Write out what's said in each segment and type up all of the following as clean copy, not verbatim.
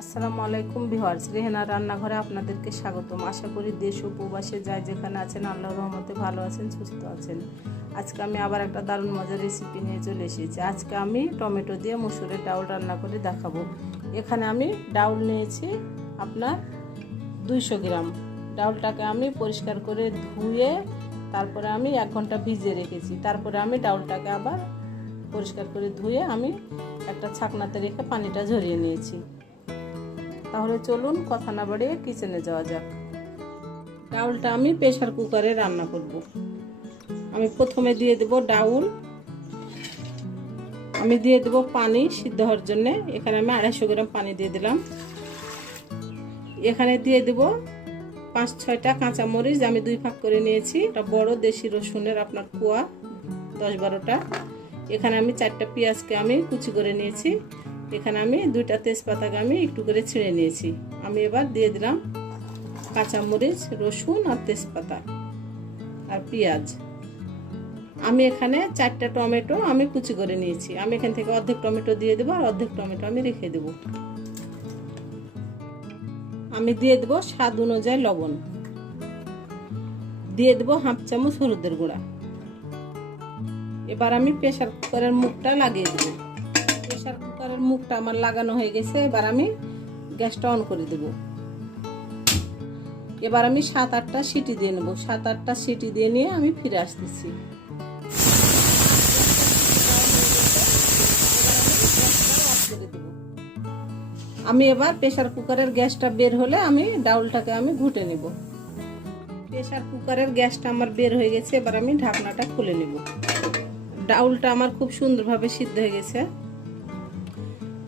আসসালামু আলাইকুম ভিউয়ার্স, রেহেনা রান্নাঘরে আপনাদেরকে স্বাগতম। আশা করি দেশ ও প্রবাসে যাই যেখানে আছেন আল্লাহর রহমতে ভালো আছেন, সুস্থ আছেন। আজকে আমি আবার একটা দারুণ মজার রেসিপি নিয়ে চলে এসেছি। আজকে আমি টমেটো দিয়ে মসুরের ডাউল রান্না করে দেখাবো। এখানে আমি ডাউল নিয়েছি আপনার 200 গ্রাম। ডাউলটাকে আমি পরিষ্কার করে ধুয়ে তারপরে আমি 1 ঘন্টা ভিজিয়ে রেখেছি। তারপরে আমি ডাউলটাকে আবার পরিষ্কার করে ধুয়ে আমি একটা ছাকনাতে রেখে পানিটা ঝরিয়ে নিয়েছি। তাহলে চলুন কথা না বাড়িয়ে কিচেনে যাওয়া যাক। ডাউলটা আমি প্রেসার কুকারে রান্না করব। আমি প্রথমে দিয়ে দেব ডাউল, আমি দিয়ে দেব পানি সিদ্ধ হওয়ার জন্য। এখানে আমি 250 গ্রাম পানি দিয়ে দিলাম। এখানে দিয়ে দেব 5-6টা কাঁচামরিচ, আমি 2 ভাগ করে নিয়েছি। একটা বড় দেশি রসুনের আপনার কোয়া 10-12টা। এখানে আমি 4টা পেঁয়াজকে আমি কুচি করে নিয়েছি। এখানে আমি 2টা তেজপাতাকে আমি একটু করে ছিঁড়ে নিয়েছি। আমি এবার দিয়ে দিলাম কাঁচামরিচ, রসুন আর তেজপাতা আর পেঁয়াজ। আমি এখানে 4টা টমেটো আমি কুচি করে নিয়েছি। আমি এখান থেকে অর্ধেক টমেটো দিয়ে দেবো আর অর্ধেক টমেটো আমি রেখে দেবো। আমি দিয়ে দেবো স্বাদ অনুযায়ী লবণ, দিয়ে দেবো 1/2 চামচ হলুদের গুঁড়া। এবার আমি প্রেসার কুকারের মুখটা লাগিয়ে দেবো। প্রেসার কুকারের মুখটা আমার লাগানো হয়ে গেছে। এবার আমি গ্যাসটা অন করে দেব। এবার আমি 7-8টা সিটি দিয়ে নেব। 7-8টা সিটি দিয়ে নিয়ে আমি ফিরে আসতেছি। আমি এবার প্রেসার কুকারের গ্যাসটা বের হলে আমি ডাউলটাকে আমি ঘুটে নেব। প্রেসার কুকারের গ্যাসটা আমার বের হয়ে গেছে। এবার আমি ঢাকনাটা খুলে নেব। ডাউলটা আমার খুব সুন্দরভাবে সিদ্ধ হয়ে গেছে।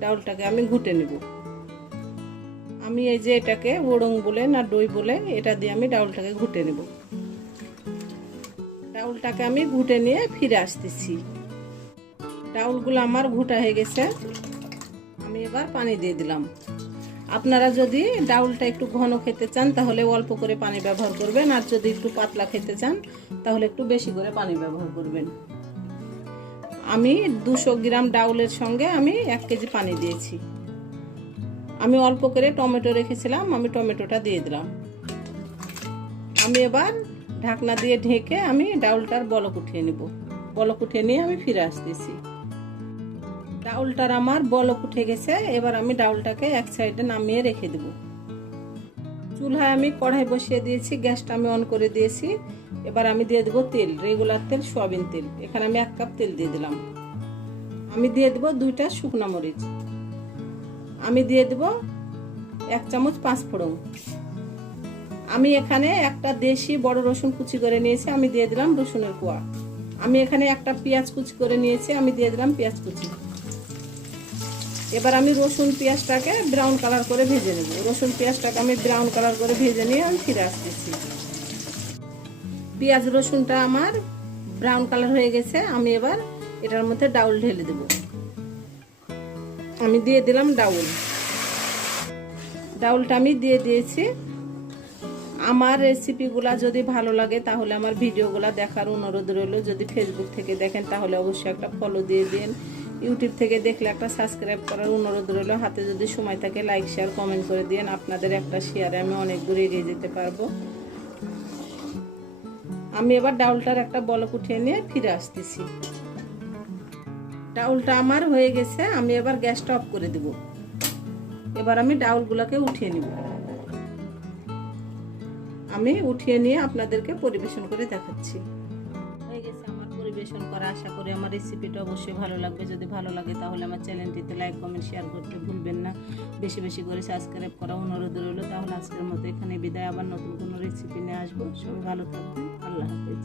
ডাউলটাকে আমি ঘুটে নেব। আমি এই যে এটাকে ওড়ং বলে না দই বলে, এটা দিয়ে আমি ডাউলটাকে ঘুটে নেব। ডাউলটাকে আমি ঘুটে নিয়ে ফিরে আসতেছি। ডাউলগুলো আমার ঘুটা হয়ে গেছে। আমি এবার পানি দিয়ে দিলাম। আপনারা যদি ডাউলটা একটু ঘন খেতে চান তাহলে অল্প করে পানি ব্যবহার করবেন, আর যদি একটু পাতলা খেতে চান তাহলে একটু বেশি করে পানি ব্যবহার করবেন। আমি 200 গ্রাম ডাউলের সঙ্গে আমি 1 কেজি পানি দিয়েছি। আমি অল্প করে টমেটো রেখেছিলাম, আমি টমেটোটা দিয়ে দিলাম। আমি এবার ঢাকনা দিয়ে ঢেকে আমি ডাউলটার বলক উঠিয়ে নেব। বলক উঠিয়ে নিয়ে আমি ফিরে আসতেছি। ডাউলটার আমার বলক উঠে গেছে। এবার আমি ডাউলটাকে এক সাইডে নামিয়ে রেখে দেব। চুলায় আমি কড়াই বসিয়ে দিয়েছি, গ্যাসটা আমি অন করে দিয়েছি। এবার আমি দিয়ে দেবো তেল, রেগুলার তেল, সয়াবিন তেল। এখানে আমি 1 কাপ তেল দিয়ে দিলাম। আমি দিয়ে দেবো 2টা শুকনা মরিচ। আমি দিয়ে দেবো 1 চামচ 5 ফোড়ন। আমি এখানে একটা দেশি বড় রসুন কুচি করে নিয়েছি, আমি দিয়ে দিলাম রসুনের কোয়া। আমি এখানে একটা পেঁয়াজ কুচি করে নিয়েছি, আমি দিয়ে দিলাম পেঁয়াজ কুচি। এবার আমি রসুন পেঁয়াজটাকে ব্রাউন কালার করে ভেজে নেব। রসুন পেঁয়াজটাকে আমি ব্রাউন কালার করে ভেজে নিয়ে আমি ফিরে আসতেছি। পেঁয়াজ রসুনটা আমার ব্রাউন কালার হয়ে গেছে। আমি এবার এটার মধ্যে ডাউল ঢেলে দেব। আমি দিয়ে দিলাম ডাউল। ডাউলটা আমি দিয়ে দিয়েছি। আমার রেসিপিগুলা যদি ভালো লাগে তাহলে আমার ভিডিওগুলা দেখার অনুরোধ রইল। যদি ফেসবুক থেকে দেখেন তাহলে অবশ্যই একটা ফলো দিয়ে দিন। ইউটিউব থেকে দেখলে একটা সাবস্ক্রাইব করার অনুরোধ রইল। হাতে যদি সময় থাকে লাইক শেয়ার কমেন্ট করে দিন। আপনাদের একটা শেয়ারে আমি অনেক দূরে এগিয়ে যেতে পারবো। আমি এবার ডাউলটার একটা বলক উঠিয়ে নিয়ে ফিরে আসতেছি। ডাউলটা আমার হয়ে গেছে। আমি এবার গ্যাসটা অফ করে দেব। এবার আমি ডাউলগুলোকে উঠিয়ে নিব। আমি উঠিয়ে নিয়ে আপনাদেরকে পরিবেশন করে দেখাচ্ছি। হয়ে গেছে আমার পরিবেশন করা। আশা করি আমার রেসিপিটা অবশ্যই ভালো লাগবে। যদি ভালো লাগে তাহলে আমার চ্যানেলটিতে লাইক কমেন্ট শেয়ার করতে ভুলবেন না। বেশি বেশি করে সাবস্ক্রাইব করা অনুরোধ রইল। তাহলে আজকের মতো এখানে বিদায়। আবার নতুন কোনো রেসিপি নিয়ে আসবো। সবাই ভালো থাকবেন। আল্লাহ হাফেজ।